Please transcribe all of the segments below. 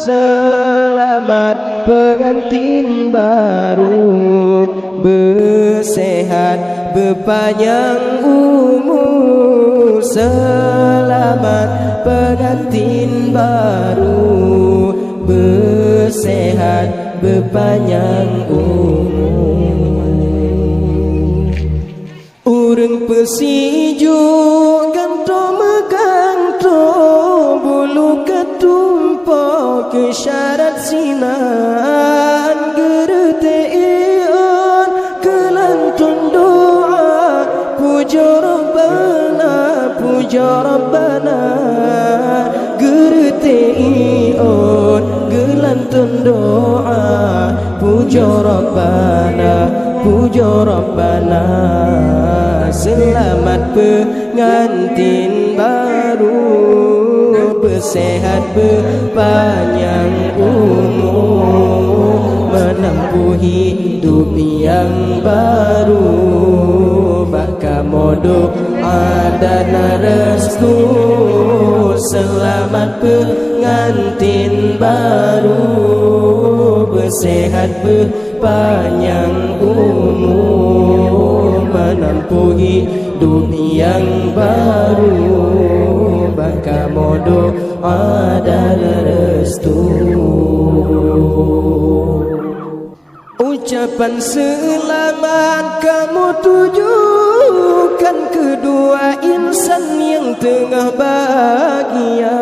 Selamat pengantin baru, bersehat berpanjang umur. Selamat pengantin baru, bersehat berpanjang umur. Urang pesiju ganto meganto, bulu ketumpo ke syarat sinan. Gerteon kelantun doa, puja Rabbana, puja Rabbana. Gerteon kelantun doa, puja Rabbana, puja Rabbana. Selamat pengantin baru, bersehat berpanjang umur, menempuh hidup yang baru. Baka modo ada restu. Selamat pengantin baru, bersehat berpanjang umur, menempuh hidup yang baru. Baka modo ada restu. Ucapan selamat kamu tujukan kedua insan yang tengah bahagia.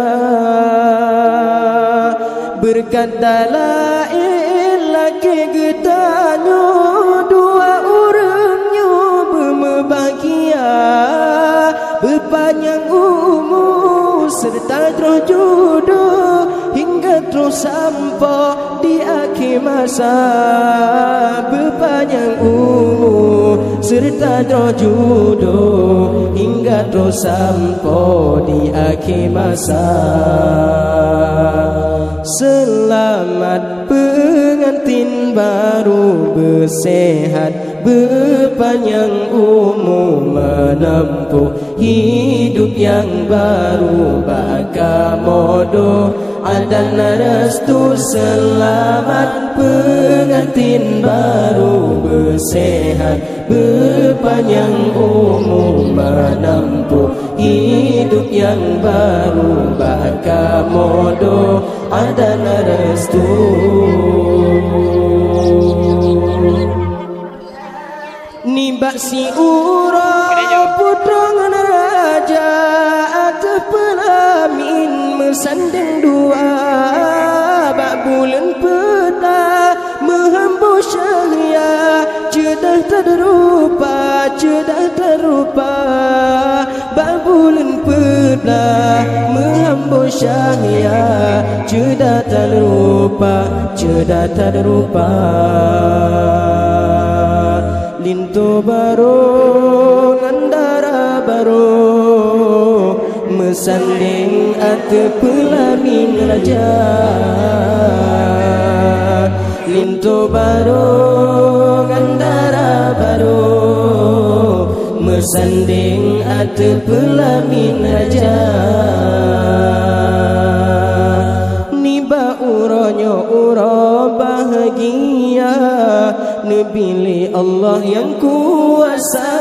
Berkata la ilaha getanyo, dua orangnya berbahagia, berpanjang umur serta terus jodoh hingga terus sampai di akhir masa. Berpanjang umur serta terus jodoh hingga terus sampai di akhir masa. Selamat pengantin baru, bersehat berpanjang umur, menempuh hidup yang baru. Baka modo adan restu. Selamat pengantin baru, bersehat berpanjang umur, menempuh hidup yang baru. Baka modo adan restu. Nibak si ura putra raja atas pelamin mesanding dua. Bak bulan peta menghambur syariah, cedah terrupa, cedah terrupa. Bak bulan peta menghambur syariah, cedah terrupa, cedah terrupa. Lintu baru ngandara baru, mesanding ate pelamin raja. Lintu baru ngandara baru, mesanding ate pelamin raja. Niba uronyo uro bahagia, nebili Allah yang kuasa.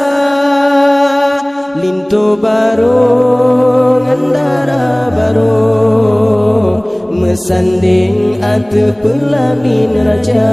Lintu baru ngandara baru, mesanding ate pelamin raja.